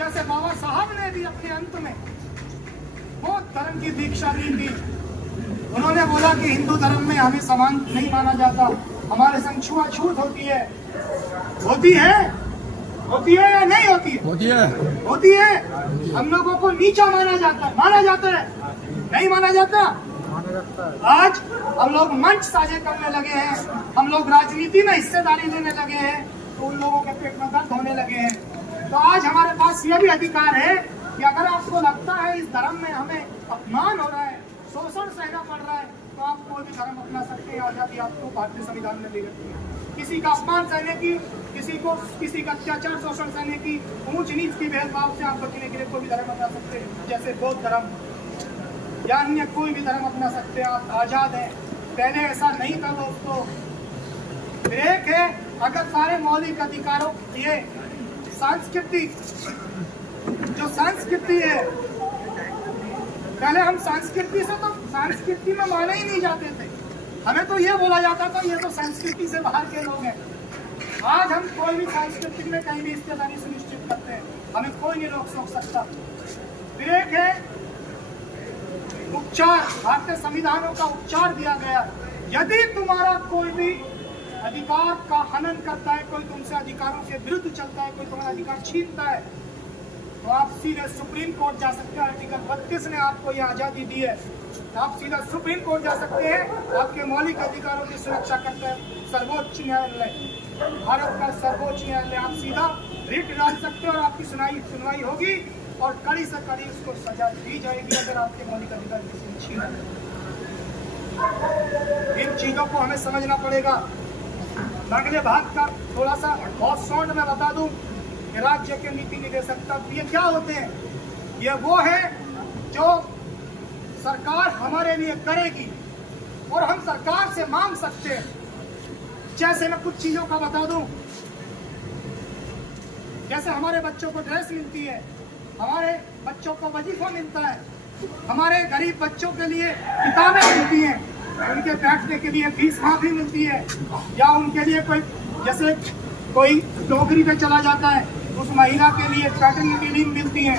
जैसे बाबा साहब ने भी अपने अंत में बौद्ध धर्म की दीक्षा ली थी। उन्होंने बोला कि हिंदू धर्म में हमें समान नहीं माना जाता, हमारे संग छुआछूत होती है। होती है या नहीं होती है? होती है। हम लोगों को नीचा माना जाता है, नहीं माना जाता। आज हम लोग मंच साझे करने लगे हैं, हम लोग राजनीति में हिस्सेदारी लेने लगे हैं, तो उन लोगों के पेट में दर्द होने लगे हैं। तो आज हमारे पास यह भी अधिकार है कि अगर आपको लगता है इस धर्म में हमें अपमान हो रहा है, शोषण सहना पड़ रहा है, तो आप कोई भी धर्म अपना सकते हैं। आजादी आपको भारतीय संविधान में दी रहती है। किसी का अपमान सहने की, किसी का अत्याचार शोषण सहने की, ऊंच नीच की भेदभाव से आप बचने के लिए कोई भी धर्म अपना सकते हैं, जैसे बौद्ध धर्म या अन्य कोई भी धर्म अपना सकते हैं। आप आजाद हैं। पहले ऐसा नहीं था दोस्तों। एक है, अगर सारे मौलिक अधिकारों ये सांस्कृतिक जो संस्कृति है, पहले हम संस्कृति में माने ही नहीं जाते थे। हमें तो ये बोला जाता था ये तो संस्कृति से बाहर के लोग हैं। आज हम कोई भी संस्कृति में कहीं भी हिस्सेदारी सुनिश्चित करते हैं, हमें कोई नहीं रोक सकता। फिर एक है उपचार। भारतीय संविधानों का उपचार दिया गया। यदि तुम्हारा कोई भी अधिकार का हनन करता है, कोई तुमसे अधिकारों के विरुद्ध चलता है, कोई तुम्हारा अधिकार छीनता है, तो आप सीधे सुप्रीम कोर्ट जा सकते हैं। आर्टिकल 32 ने आपको यह आजादी दी है। आप सीधा सुप्रीम कोर्ट जा सकते हैं। आपके मौलिक अधिकारों की सुरक्षा करता है सर्वोच्च न्यायालय, भारत का सर्वोच्च न्यायालय। आप सीधा रिट डाल सकते हैं और आपकी सुनवाई होगी और कड़ी से कड़ी उसको सजा दी जाएगी अगर आपके मौलिक अधिकार किसी ने छीना। इन चीजों को हमें समझना पड़ेगा। अगले भाग का थोड़ा सा बहुत शॉर्ट में बता दूं कि राज्य के नीति निदेशक तब ये क्या होते हैं? ये वो है जो सरकार हमारे लिए करेगी और हम सरकार से मांग सकते हैं। जैसे मैं कुछ चीजों का बता दूं, जैसे हमारे बच्चों को ड्रेस मिलती है, हमारे बच्चों को वजीफा मिलता है, हमारे गरीब बच्चों के लिए किताबें मिलती हैं, उनके बैठने के लिए फीस माफी मिलती है, या उनके लिए कोई नौकरी पे चला जाता है उस महिला के लिए पैटर्निटी लीव मिलती है।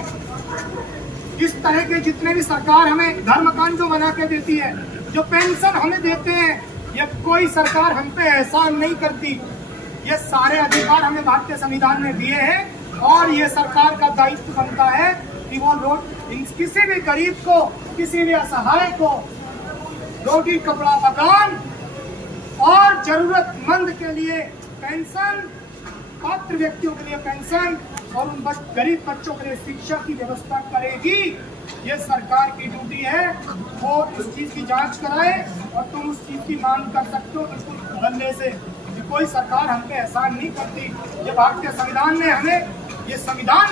इस तरह के जितने भी सरकार हमें घर मकान जो बना के देती है, जो पेंशन हमें देते हैं, ये कोई सरकार हम पे एहसान नहीं करती। ये सारे अधिकार हमें भारतीय संविधान में दिए हैं और ये सरकार का दायित्व बनता है कि वो किसी भी गरीब को, किसी भी असहाय को रोटी कपड़ा मकान और जरूरतमंद के लिए पेंशन, पात्र व्यक्तियों के लिए पेंशन और उन गरीब बच्चों के लिए शिक्षा की व्यवस्था करेगी। ये सरकार की ड्यूटी है। वो इस चीज की जांच कराए और तुम उस चीज की मांग कर सकते हो बिल्कुल धड़ल्ले से। कोई सरकार हम पे एहसान नहीं करती। ये भारतीय संविधान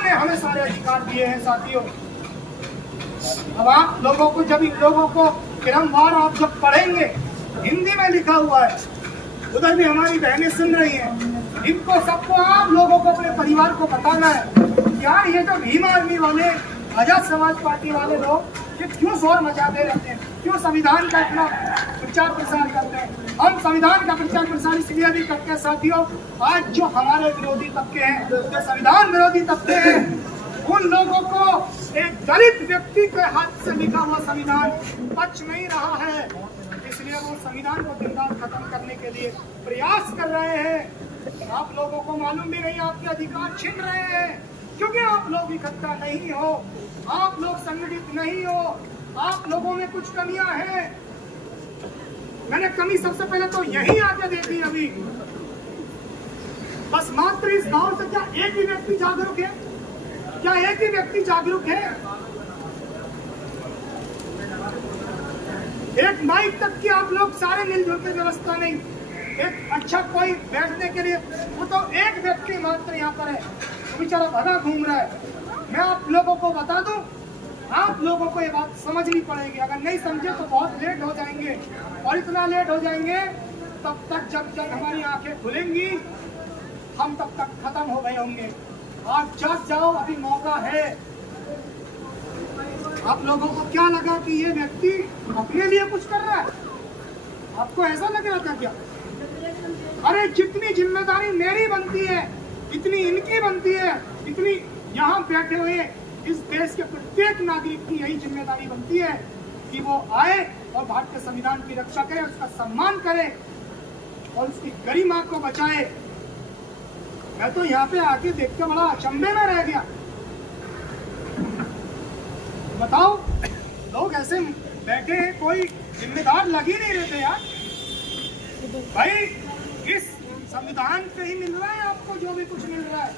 ने हमें सारे अधिकार दिए हैं साथियों। अब आप लोगों को जब इन लोगों को क्रमवार आप जब पढ़ेंगे, हिंदी में लिखा हुआ है, उधर भी हमारी बहनें सुन रही हैं, इनको सबको आप लोगों को अपने परिवार को बताना है यार ये जो भीम आर्मी वाले, आजाद समाज पार्टी वाले लोग ये क्यों शोर मचाते रहते हैं, क्यों संविधान का इतना प्रचार प्रसार करते हैं। हम संविधान का प्रचार प्रसार इसलिए भी करते हैं साथियों, आज जो हमारे विरोधी तबके हैं, जो संविधान विरोधी तबके हैं, उन लोगों को एक दलित व्यक्ति के हाथ से लिखा हुआ संविधान पच नहीं रहा है, इसलिए वो संविधान को दिन रात खत्म करने के लिए प्रयास कर रहे हैं। आप लोगों को मालूम भी नहीं, आपके अधिकार छीन रहे हैं क्योंकि आप लोग इकट्ठा नहीं हो, आप लोग संगठित नहीं हो, आप लोगों में कुछ कमियां हैं। मैंने कमी सबसे पहले तो यही आके देखी अभी, बस मात्र इस गांव से क्या एक ही व्यक्ति जागरूक है? क्या एक ही व्यक्ति जागरूक है? एक माइक तक की आप लोग सारे मिलजुल के व्यवस्था नहीं, एक अच्छा कोई बैठने के लिए, वो तो एक व्यक्ति मात्र यहाँ पर है, वो बेचारा भगा घूम रहा है। मैं आप लोगों को बता दूं, आप लोगों को ये बात समझनी पड़ेगी। अगर नहीं समझे तो बहुत लेट हो जाएंगे, और इतना लेट हो जाएंगे तब तक जब हमारी आंखें खुलेंगी हम तब तक खत्म हो गए होंगे। आप जग जाओ, अभी मौका है। आप लोगों को क्या लगा कि ये व्यक्ति अपने लिए कुछ कर रहा है? आपको ऐसा लग रहा था क्या? अरे जितनी जिम्मेदारी मेरी बनती है, इतनी इनकी बनती है, इतनी यहाँ बैठे हुए इस देश के प्रत्येक नागरिक की यही जिम्मेदारी बनती है कि वो आए और भारतीय संविधान की रक्षा करे, उसका सम्मान करे और उसकी गरिमा को बचाए। मैं तो यहाँ पे आके देख के बड़ा अचंभे में रह गया। बताओ, लोग ऐसे बैठे हैं, कोई जिम्मेदार लग ही नहीं रहे थे यार। भाई इस संविधान से ही मिल रहा है आपको जो भी कुछ मिल रहा है।